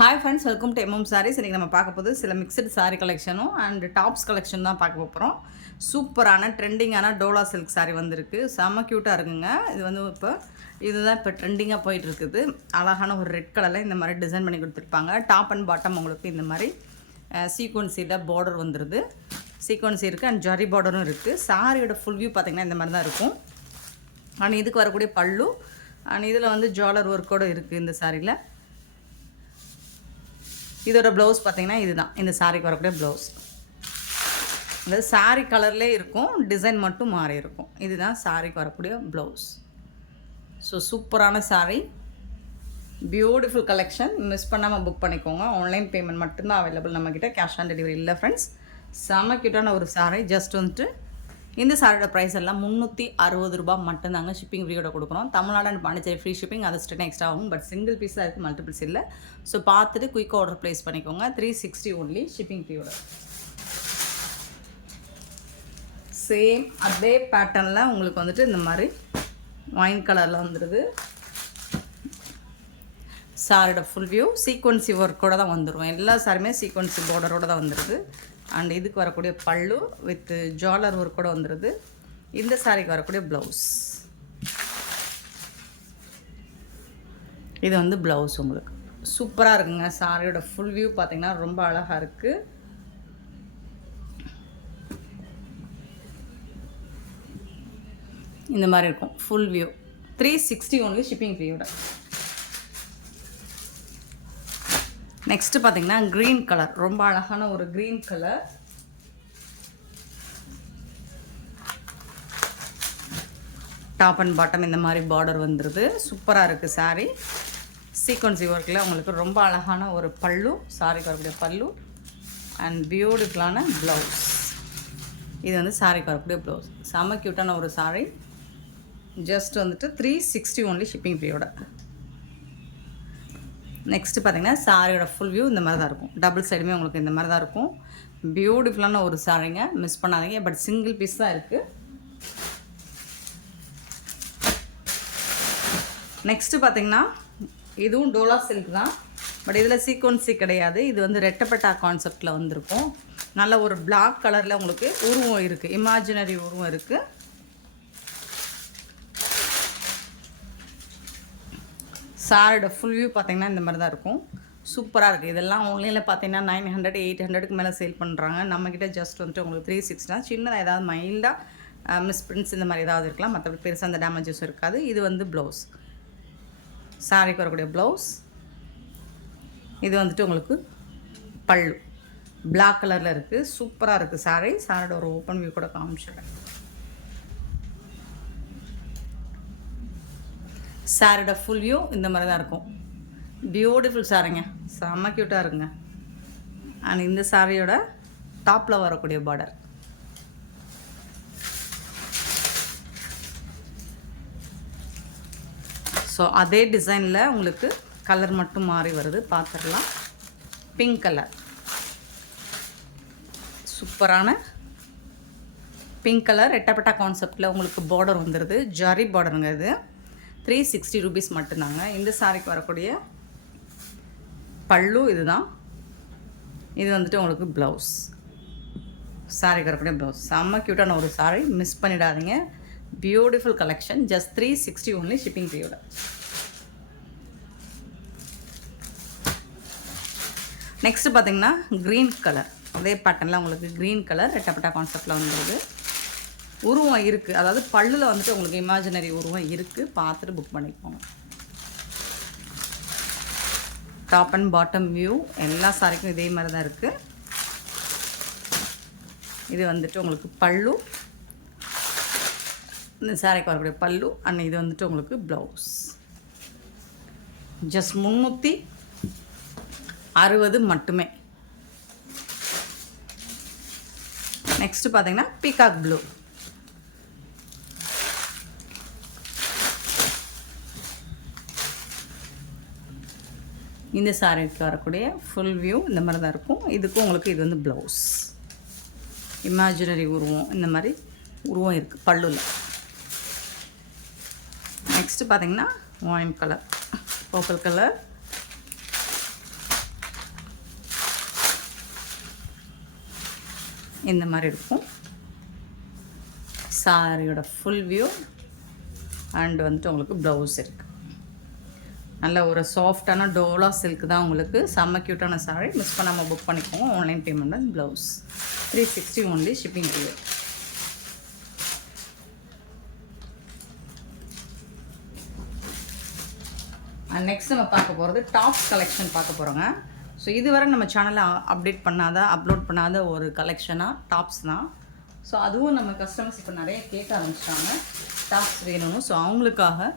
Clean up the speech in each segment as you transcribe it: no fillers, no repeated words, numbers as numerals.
Hi friends, welcome to M M sarees. இன்றைக்கி நம்ம பார்க்க போது சில மிக்சடு சாரீ கலெக்ஷனும் அண்ட் டாப்ஸ் கலெக்ஷன் தான் பார்க்க போகிறோம். சூப்பரான ட்ரெண்டிங்கான டோலா சில்க் சாரீ வந்திருக்கு. செம்ம க்யூட்டாக இருக்குங்க. இது வந்து இதுதான் இப்போ ட்ரெண்டிங்காக போயிட்டுருக்குது. அழகான ஒரு ரெட் கலரில் இந்த மாதிரி டிசைன் பண்ணி கொடுத்துருப்பாங்க. டாப் அண்ட் பாட்டம் உங்களுக்கு இந்த மாதிரி சீக்வன்சியில் பார்டர் வந்துடுது. சீக்வன்சி இருக்குது அண்ட் ஜரி பார்டரும் இருக்குது. சாரியோட ஃபுல் வியூ பார்த்திங்கன்னா இந்த மாதிரி தான் இருக்கும். அண்ட் இதுக்கு வரக்கூடிய பல்லு அண்ட் இதில் வந்து ஜுவல்லர் ஒர்க்கோடு இருக்குது இந்த சாரியில். இதோட ப்ளவுஸ் பார்த்திங்கன்னா இதுதான் இந்த சாரீக்கு வரக்கூடிய ப்ளவுஸ். அதாவது சாரீ கலர்லேயே இருக்கும், டிசைன் மட்டும் மாறி இருக்கும். இதுதான் சாரீக்கு வரக்கூடிய ப்ளவுஸ். ஸோ சூப்பரான சாரீ, பியூட்டிஃபுல் கலெக்ஷன். மிஸ் பண்ணாமல் புக் பண்ணிக்கோங்க. ஆன்லைன் பேமெண்ட் மட்டும்தான் அவைலபிள் நம்மக்கிட்ட, கேஷ் ஆன் டெலிவரி இல்லை ஃப்ரெண்ட்ஸ். செம கியூட்டான ஒரு சாரீ. ஜஸ்ட் வந்துட்டு இந்த சாரியோட ப்ரைஸ் எல்லாம் 360 ரூபா மட்டும்தாங்க. ஷிப்பிங் ஃப்ரீயோட கொடுக்குறோம். Tamil Nadu and Pondicherry free shipping, அது ஸ்டென் எக்ஸ்ட்ரா ஆகும். பட் சிங்கிள் பீஸ் தான் இருக்குது, மல்டிபிள்ஸ் இல்லை. ஸோ பார்த்துட்டு குயிக்காக ஆர்டர் ப்ளேஸ் பண்ணிக்கோங்க. 360 ஒன்லி ஷிப்பிங் ஃப்ரீயோட. சேம் அதே பேட்டர்னில் உங்களுக்கு வந்துட்டு இந்த மாதிரி ஒயின் கலரில் வந்துடுது. சாரியோட ஃபுல் வியூ சீக்வன்சி ஒர்க்கோடு தான் வந்துடும். எல்லா சாரியுமே சீக்வன்சி பார்டரோடு தான் வந்துடுது. அண்ட் இதுக்கு வரக்கூடிய பல்லு வித் ஜுவல்லர் ஒர்க்கோடு வந்துடுது. இந்த சாரிக்கு வரக்கூடிய ப்ளவுஸ். இது வந்து ப்ளவுஸ் உங்களுக்கு சூப்பராக இருக்குங்க. சாரியோட ஃபுல் வியூ பார்த்திங்கன்னா ரொம்ப அழகாக இருக்குது. இந்த மாதிரி இருக்கும் ஃபுல் வியூ. 360 ஒன்லி ஷிப்பிங் ஃப்ரீயோட. நெக்ஸ்ட்டு பார்த்திங்கன்னா க்ரீன் கலர், ரொம்ப அழகான ஒரு green colour. Top and bottom இந்த மாதிரி பார்டர் வந்துடுது. சூப்பராக இருக்குது சாரீ. சீக்வன்சி ஒர்க்கில் உங்களுக்கு ரொம்ப அழகான ஒரு பல்லு, சாரிக்கு வரக்கூடிய பல்லு அண்ட் பியூட்டிஃபுல்லான ப்ளவுஸ். இது வந்து சாரிக்கு வரக்கூடிய ப்ளவுஸ். செம்ம க்யூட்டான ஒரு சாரீ. ஜஸ்ட் வந்துட்டு 360 ஒன்லி ஷிப்பிங் ஃப்ரீயோட. நெக்ஸ்ட்டு பார்த்திங்கன்னா சாரியோட ஃபுல் வியூ இந்த மாதிரி தான் இருக்கும். டபுள் சைடுமே உங்களுக்கு இந்த மாதிரி தான் இருக்கும். பியூட்டிஃபுல்லான ஒரு சாரீங்க, மிஸ் பண்ணாதீங்க. பட் சிங்கிள் பீஸ் தான் இருக்குது. நெக்ஸ்ட்டு பார்த்திங்கன்னா இதுவும் டோலா சில்க் தான். பட் இதில் சீக்வன்சி கிடையாது. இது வந்து ரெட்டப்பட்டா கான்செப்டில் வந்திருக்கும். நல்ல ஒரு பிளாக் கலரில் உங்களுக்கு உருவம் இருக்குது, இமேஜினரி உருவம் இருக்குது. சாரியோட ஃபுல் வியூ பார்த்திங்கன்னா இந்த மாதிரி தான் இருக்கும். சூப்பராக இருக்குது. இதெல்லாம் ஆன்லைனில் பார்த்தீங்கன்னா 900 800க்கு மேலே சேல் பண்ணுறாங்க. நம்மக்கிட்ட ஜஸ்ட் வந்துட்டு உங்களுக்கு 360 தான். சின்னதாக ஏதாவது மைல்டாக மிஸ்பிரிண்ட்ஸ் இந்த மாதிரி ஏதாவது இருக்கலாம், மற்றபடி பெருசாக அந்த டேமேஜஸும் இருக்காது. இது வந்து ப்ளவுஸ், சாரிக்கு வரக்கூடிய ப்ளவுஸ். இது வந்துட்டு உங்களுக்கு பல்லு பிளாக் கலரில் இருக்குது. சூப்பராக இருக்குது சாரீ. சாரியோட ஒரு ஓப்பன் வியூ கூட காமிச்சிடுறேன். சாரியோட ஃபுல் வியூ இந்த மாதிரி தான் இருக்கும். பியூட்டிஃபுல் சாரிங்க, செம்ம க்யூட்டாக இருக்குங்க. அண்ட் இந்த சாரியோட டாப்பில் வரக்கூடிய பார்டர். ஸோ அதே டிசைனில் உங்களுக்கு கலர் மட்டும் மாறி வருது, பார்த்துடலாம். பிங்க் கலர், சூப்பரான பிங்க் கலர். ரெட்டப்பட்டா கான்செப்டில் உங்களுக்கு பார்டர் வந்துடுது. ஜரி பார்டருங்க. இது 360 ரூபீஸ் மட்டும்தாங்க. இந்த சாரிக்கு வரக்கூடிய பல்லு இதுதான். இது வந்துட்டு உங்களுக்கு ப்ளவுஸ், சாரிக்கு வரக்கூடிய ப்ளவுஸ். செம்ம க்யூட்டான ஒரு சாரி, மிஸ் பண்ணிடாதீங்க. Beautiful collection. Just 360 only shipping ஃப்ரீயோட. நெக்ஸ்ட்டு பார்த்திங்கன்னா க்ரீன் கலர். அதே பேட்டர்னில் உங்களுக்கு க்ரீன் கலர் ரெட்டப்பட்டா கான்செப்டில் வந்துடுது. உருவம் இருக்குது, அதாவது பல்லில் வந்துட்டு உங்களுக்கு இமேஜினரி உருவம் இருக்குது. பார்த்துட்டு புக் பண்ணிக்கோங்க. டாப் அண்ட் பாட்டம் வியூ எல்லா சாரிக்கும் இதே மாதிரி தான் இருக்குது. இது வந்துட்டு உங்களுக்கு பல்லு, இந்த சாரிக்கு வரக்கூடிய பல்லு அண்ட் இது வந்துட்டு உங்களுக்கு ப்ளவுஸ். ஜஸ்ட் 360 மட்டுமே. நெக்ஸ்ட்டு பார்த்தீங்கன்னா பீகாக் ப்ளூ. இந்த சாரிக்கு வரக்கூடிய ஃபுல் வியூ இந்த மாதிரி தான் இருக்கும். இதுக்கும் உங்களுக்கு இது வந்து ப்ளவுஸ். இமேஜினரி உருவம் இந்த மாதிரி உருவம் இருக்குது பல்லுவில். நெக்ஸ்ட்டு பார்த்திங்கன்னா ஒயின் கலர், பர்பிள் கலர், இந்த மாதிரி இருக்கும் சாரியோட ஃபுல் வியூ. அண்ட் வந்துட்டு உங்களுக்கு ப்ளவுஸ் இருக்குது. நல்ல ஒரு சாஃப்டான டோலா சில்க் தான் உங்களுக்கு. செம்ம க்யூட்டான சாரி. மிஸ் பண்ணாமல் புக் பண்ணிக்கோங்க. Online payment and blouse 360 only shipping free. And next நம்ம பார்க்க போகிறது டாப்ஸ் கலெக்ஷன் பார்க்க போகிறோங்க. ஸோ இதுவரை நம்ம சேனலில் அப்லோட் பண்ணாத ஒரு கலெக்ஷனாக டாப்ஸ் தான். ஸோ அதுவும் நம்ம கஸ்டமர்ஸ் இப்போ நிறைய கேட்க ஆரம்பிச்சிட்டாங்க டாப்ஸ் வேணும்னு. ஸோ அவங்களுக்காக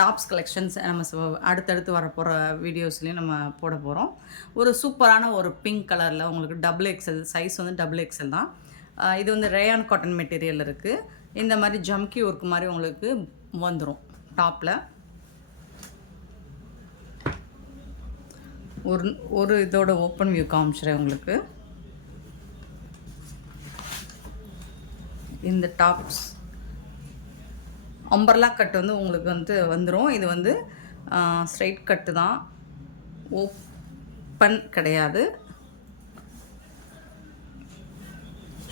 டாப்ஸ் கலெக்ஷன்ஸ் நம்ம அடுத்தடுத்து வரப்போகிற வீடியோஸ்லேயும் நம்ம போட போகிறோம். ஒரு சூப்பரான ஒரு பிங்க் கலரில் உங்களுக்கு XXL சைஸ் வந்து XXL தான். இது வந்து ரேயான் காட்டன் மெட்டீரியல் இருக்குது. இந்த மாதிரி ஜம்கி ஒர்க் மாதிரி உங்களுக்கு வந்துடும் டாப்பில். ஒரு இதோட ஓப்பன் வியூ காமிச்சிடுறேன் உங்களுக்கு. இந்த டாப்ஸ் அம்பர்லா கட் வந்து உங்களுக்கு வந்துடும். இது வந்து ஸ்ட்ரைட் கட்டு தான், ஓப்பன் கிடையாது.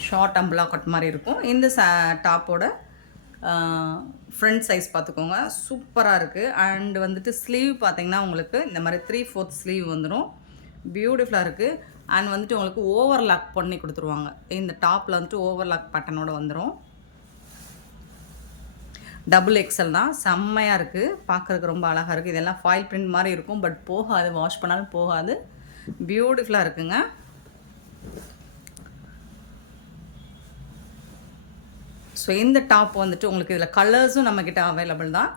ஷார்ட் அம்பர்லா கட் மாதிரி இருக்கும். இந்த டாப்போட ஃப்ரண்ட் சைஸ் பார்த்துக்கோங்க, சூப்பராக இருக்குது. அண்ட் வந்துட்டு ஸ்லீவ் பார்த்திங்கன்னா உங்களுக்கு இந்த மாதிரி 3/4 ஸ்லீவ் வந்துடும். பியூட்டிஃபுல்லாக இருக்குது. அண்ட் வந்துட்டு உங்களுக்கு ஓவர்லாக் பண்ணி கொடுத்துருவாங்க. இந்த டாப்பில் வந்துட்டு ஓவர்லாக் பேட்டர்னோட வந்துடும். XXL தான். செம்மையாக இருக்குது, பார்க்குறதுக்கு ரொம்ப அழகாக இருக்குது. இதெல்லாம் ஃபாயில் பிரிண்ட் மாதிரி இருக்கும், பட் போகாது, வாஷ் பண்ணாலும் போகாது. பியூட்டிஃபுல்லாக இருக்குங்க. ஸோ இந்த டாப் வந்துட்டு உங்களுக்கு இதில் கலர்ஸும் நம்மக்கிட்ட அவைலபிள் தான்.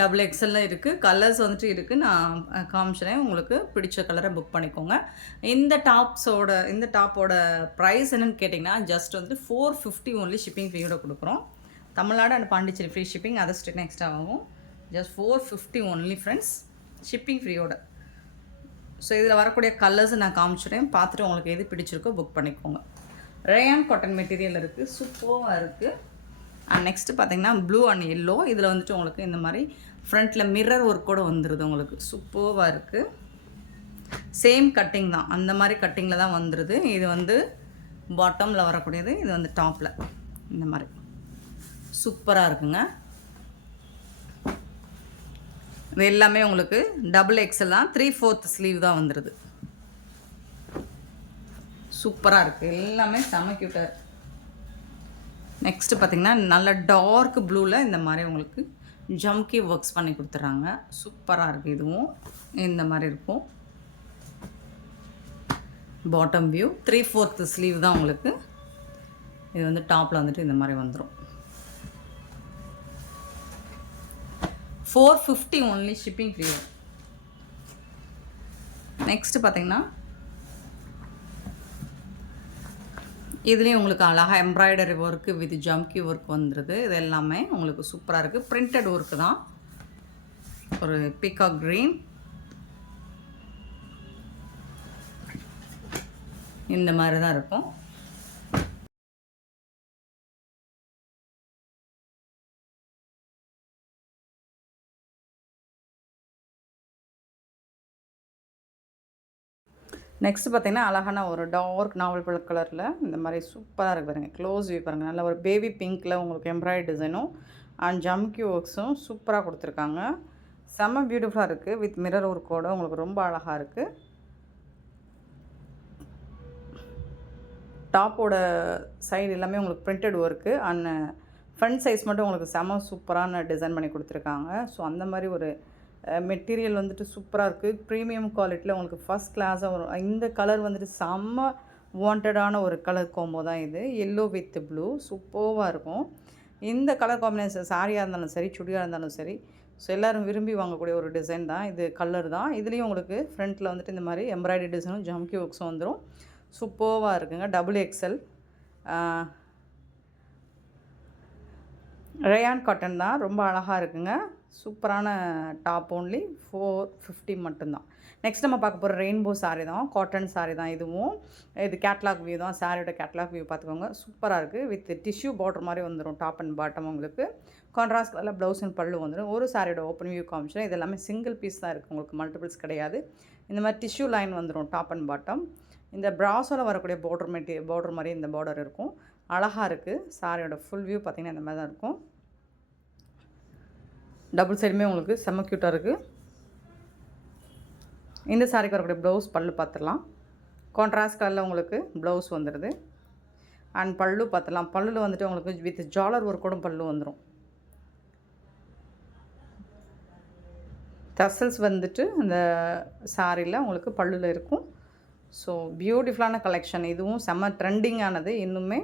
XXL இருக்குது, கலர்ஸ் வந்துட்டு இருக்குது. நான் காமிச்சிறேன், உங்களுக்கு பிடிச்ச கலரை புக் பண்ணிக்கோங்க. இந்த டாப்போட ப்ரைஸ் என்னென்னு கேட்டிங்கன்னா ஜஸ்ட் வந்துட்டு 450 ஒன்லி ஷிப்பிங் ஃப்ரீயோட கொடுக்குறோம். Tamil Nadu and Pondicherry free shipping, other ஸ்டேட்னா எக்ஸ்ட்ரா ஆகும். ஜஸ்ட் 450 ஒன்லி ஃப்ரெண்ட்ஸ், ஷிப்பிங் ஃப்ரீயோட. ஸோ இதில் வரக்கூடிய கலர்ஸை நான் காமிச்சிடுறேன், பார்த்துட்டு உங்களுக்கு எது பிடிச்சிருக்கோ புக் பண்ணிக்கோங்க. ரேயான் காட்டன் மெட்டீரியல் இருக்குது, சூப்பராக இருக்குது. அண்ட் நெக்ஸ்ட்டு பார்த்திங்கன்னா ப்ளூ அண்ட் எல்லோ. இதில் வந்துட்டு உங்களுக்கு இந்த மாதிரி ஃப்ரண்ட்டில் மிரர் ஒர்க் கூட வந்துடுது உங்களுக்கு, சூப்பராக இருக்குது. சேம் கட்டிங் தான், அந்த மாதிரி கட்டிங்கில் தான் வந்துடுது. இது வந்து பாட்டமில் வரக்கூடியது, இது வந்து டாப்பில் இந்த மாதிரி சூப்பராக இருக்குங்க. இது எல்லாமே உங்களுக்கு XXL தான், 3/4 ஸ்லீவ் தான் வந்துடுது. சூப்பராக இருக்குது, எல்லாமே செம க்யூட்டாக இருக்குது. நெக்ஸ்ட்டு பார்த்திங்கன்னா நல்ல டார்க் ப்ளூவில் இந்த மாதிரி உங்களுக்கு ஜம்கி ஒர்க்ஸ் பண்ணி கொடுத்துட்றாங்க. சூப்பராக இருக்குது. இதுவும் இந்த மாதிரி இருக்கும். பாட்டம் வியூ 3/4 ஸ்லீவ் தான் உங்களுக்கு. இது வந்து டாப்பில் வந்துட்டு இந்த மாதிரி வந்துடும். 450 ஒன்லி ஷிப்பிங் ஃப்ரீ. நெக்ஸ்ட்டு பார்த்திங்கன்னா இதுலேயும் உங்களுக்கு அழகாக embroidery work with jamki work வந்துடுது. இது எல்லாமே உங்களுக்கு சூப்பராக இருக்குது. பிரிண்டட் ஒர்க்கு தான், ஒரு பீகாக் க்ரீன் இந்த மாதிரி தான் இருக்கும். நெக்ஸ்ட்டு பார்த்திங்கன்னா அழகான ஒரு டார்க் நாவல் பழ கலரில் இந்த மாதிரி சூப்பராக இருக்குது பாருங்கள். க்ளோஸ் வியூ பாருங்கள். நல்ல ஒரு பேபி பிங்க்கில் உங்களுக்கு எம்ப்ராய்டரி டிசைனும் அண்ட் ஜம்கி ஒர்க்ஸும் சூப்பராக கொடுத்துருக்காங்க. செம்ம பியூட்டிஃபுல்லாக இருக்குது. வித் மிரர் ஒர்க்கோட உங்களுக்கு ரொம்ப அழகாக இருக்குது. டாப்போட சைடு எல்லாமே உங்களுக்கு printed work and front size மட்டும் உங்களுக்கு செம்ம சூப்பரான டிசைன் பண்ணி கொடுத்துருக்காங்க. ஸோ அந்த மாதிரி ஒரு மெட்டீரியல் வந்துட்டு சூப்பராக இருக்குது. ப்ரீமியம் குவாலிட்டியில் உங்களுக்கு ஃபஸ்ட் கிளாஸாக வரும். இந்த கலர் வந்துட்டு செம்ம வாண்டடான ஒரு கலர் காம்போ தான் இது. எல்லோ வித் ப்ளூ சூப்பராக இருக்கும். இந்த கலர் காம்பினேஷன் சாரியாக இருந்தாலும் சரி, சுடியாக இருந்தாலும் சரி, ஸோ எல்லோரும் விரும்பி வாங்கக்கூடிய ஒரு டிசைன் தான் இது. கலர் தான். இதுலேயும் உங்களுக்கு ஃப்ரண்ட்டில் வந்துட்டு இந்த மாதிரி எம்ப்ராய்டரி டிசைனும் ஜம்கி ஒர்க்ஸும் வந்துடும். சூப்பராக இருக்குங்க. XXL ரேயான் காட்டன் தான், ரொம்ப அழகாக இருக்குங்க. சூப்பரான டாப் ஓன்லி 450 மட்டும்தான். நெக்ஸ்ட் நம்ம பார்க்க போகிற ரெயின்போ சாரீ தான், காட்டன் சாரீ தான். இதுவும் இது கேட்லாக் வியூ தான். சாரியோட கேட்லாக் வியூ பார்த்துக்கோங்க, சூப்பராக இருக்குது. வித் டிஷ்யூ பார்டர் மாதிரி வந்துடும் டாப் அண்ட் பாட்டம். உங்களுக்கு கான்ட்ராஸ்ட் கலரில் ப்ளவுஸ் அண்ட் பல்லு வந்துடும். ஒரு சாரியோட ஓப்பன் வியூ காமிச்சிடும். இது எல்லாமே சிங்கிள் பீஸ் தான் இருக்குது, உங்களுக்கு மல்டிபிள்ஸ் கிடையாது. இந்த மாதிரி டிஷ்யூ லைன் வந்துடும் டாப் அண்ட் பாட்டம். இந்த ப்ராஸோவில் வரக்கூடிய பார்டர் மாதிரி இந்த பார்டர் இருக்கும். அழகாக இருக்குது. சாரியோட ஃபுல் வியூ பார்த்திங்கன்னா இந்த மாதிரி தான் இருக்கும். டபுள் சைடுமே உங்களுக்கு செம்ம க்யூட்டாக இருக்குது. இந்த சாரிக்கு வரக்கூடிய ப்ளவுஸ் பல்லு பார்த்துடலாம். கான்ட்ராஸ்ட் கலரில் உங்களுக்கு ப்ளவுஸ் வந்துடுது. அண்ட் பல்லு பார்த்துடலாம். பல்லுவில் வந்துட்டு உங்களுக்கு வித் ஜாலர் ஒர்க்கோட பல்லு வந்துடும். டசல்ஸ் வந்துட்டு இந்த சாரியில் உங்களுக்கு பல்லுவில் இருக்கும். ஸோ பியூட்டிஃபுல்லான கலெக்ஷன். இதுவும் செம்ம ட்ரெண்டிங்கானது. இன்னுமே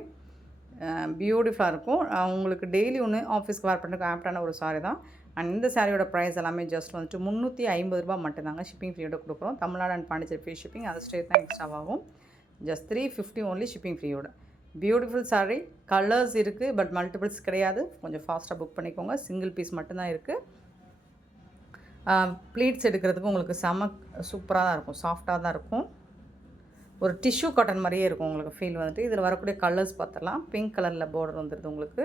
பியூட்டிஃபுல்லாக இருக்கும். உங்களுக்கு டெய்லி ஒன்று ஆஃபீஸ்க்கு வேர் பண்ணுறதுக்கு ஆப்டான ஒரு சாரி தான். அண்ட் இந்த சாரியோட ப்ரைஸ் எல்லாமே ஜஸ்ட் வந்துட்டு 350 ரூபா மட்டும்தாங்க. ஷிப்பிங் ஃப்ரீயோட கொடுக்குறோம். Tamil Nadu and Pondicherry free shipping. அது ஸ்டேட் தான் எக்ஸ்ட்ராவாகும். ஜஸ்ட் 350 ஓன்லி ஷிப்பிங் ஃப்ரீயோட. Beautiful saree. கலர்ஸ் இருக்குது, பட் மல்டிபிள்ஸ் கிடையாது. கொஞ்சம் ஃபாஸ்ட்டாக புக் பண்ணிக்கோங்க. சிங்கிள் பீஸ் மட்டும்தான் இருக்குது. ப்ளீட்ஸ் எடுக்கிறதுக்கு உங்களுக்கு செம சூப்பராக தான் இருக்கும். சாஃப்டாக தான் இருக்கும். ஒரு டிஷ்யூ காட்டன் மாதிரியே இருக்கும் உங்களுக்கு ஃபீல் வந்துட்டு. இதில் வரக்கூடிய கலர்ஸ் பார்த்துடலாம். பிங்க் கலரில் பார்டர் வந்துடுது உங்களுக்கு.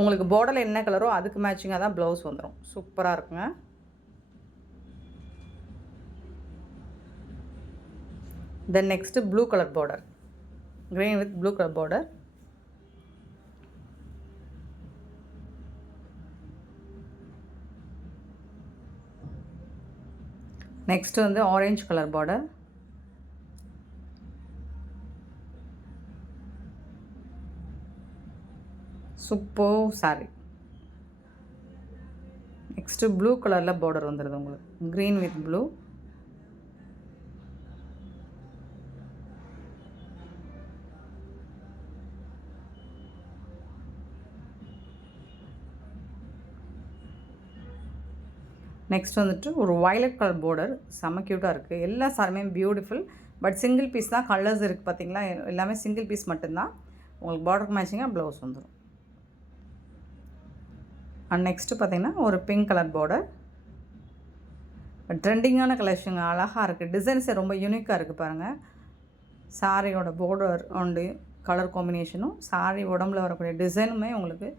உங்களுக்கு பார்டரில் என்ன கலரோ அதுக்கு மேட்சிங்காக தான் ப்ளவுஸ் வந்துடும். சூப்பராக இருக்குங்க. Then next blue colour border. Green with blue colour border. Next வந்து orange colour border. Super saree. Next blue கலரில் பார்டர் வந்துடுது உங்களுக்கு. Green with blue. நெக்ஸ்ட் வந்துட்டு ஒரு வயலட் கலர் பார்டர். செம்ம க்யூட்டாக இருக்குது. எல்லா சாரியுமே பியூட்டிஃபுல். பட் சிங்கிள் பீஸ் தான். கலர்ஸ் இருக்குது பார்த்தீங்களா, எல்லாமே சிங்கிள் பீஸ் மட்டும்தான். உங்களுக்கு பார்டருக்கு மேட்சிங்காக ப்ளவுஸ் வந்துடும். அண்ட் நெக்ஸ்ட்டு பார்த்திங்கன்னா ஒரு பிங்க் கலர் பார்டர். ட்ரெண்டிங்கான கலெக்ஷன். அழகாக இருக்குது. டிசைன்ஸே ரொம்ப யூனிக்காக இருக்குது பாருங்கள். சாரியோட பார்டர் அண்டு கலர் காம்பினேஷனும் சாரி உடம்புல வரக்கூடிய டிசைனுமே உங்களுக்கு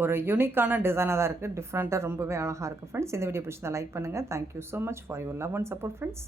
ஒரு யூனிக்கான டிசைனாக தான் இருக்குது. டிஃப்ரெண்ட்டாக ரொம்பவே அழகாக இருக்குது ஃப்ரெண்ட்ஸ். இந்த வீடியோ பிடிச்சிருந்தா லைக் பண்ணுங்கள். Thank you so much for your love and support friends.